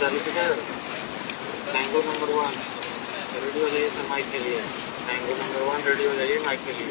Tango number 1 ready हो जाइए sir mic के लिए। टैंगो नंबर 1 रेडी हो जाइए माइक के लिए।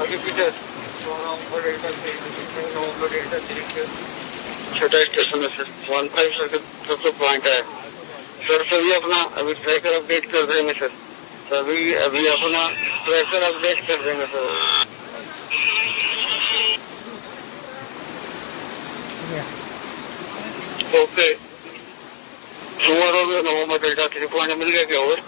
आगे पीछे छोटा स्टेशन है सर 15 सर का सबसे पॉइंट है सर। सभी अपना अभी ट्रैकर अपडेट कर देंगे सर। सभी अभी अपना ट्रैकर अपडेट कर देंगे सर। ओके सुबह नवंबर डेल्टा 3 पॉइंट मिल गया क्या? और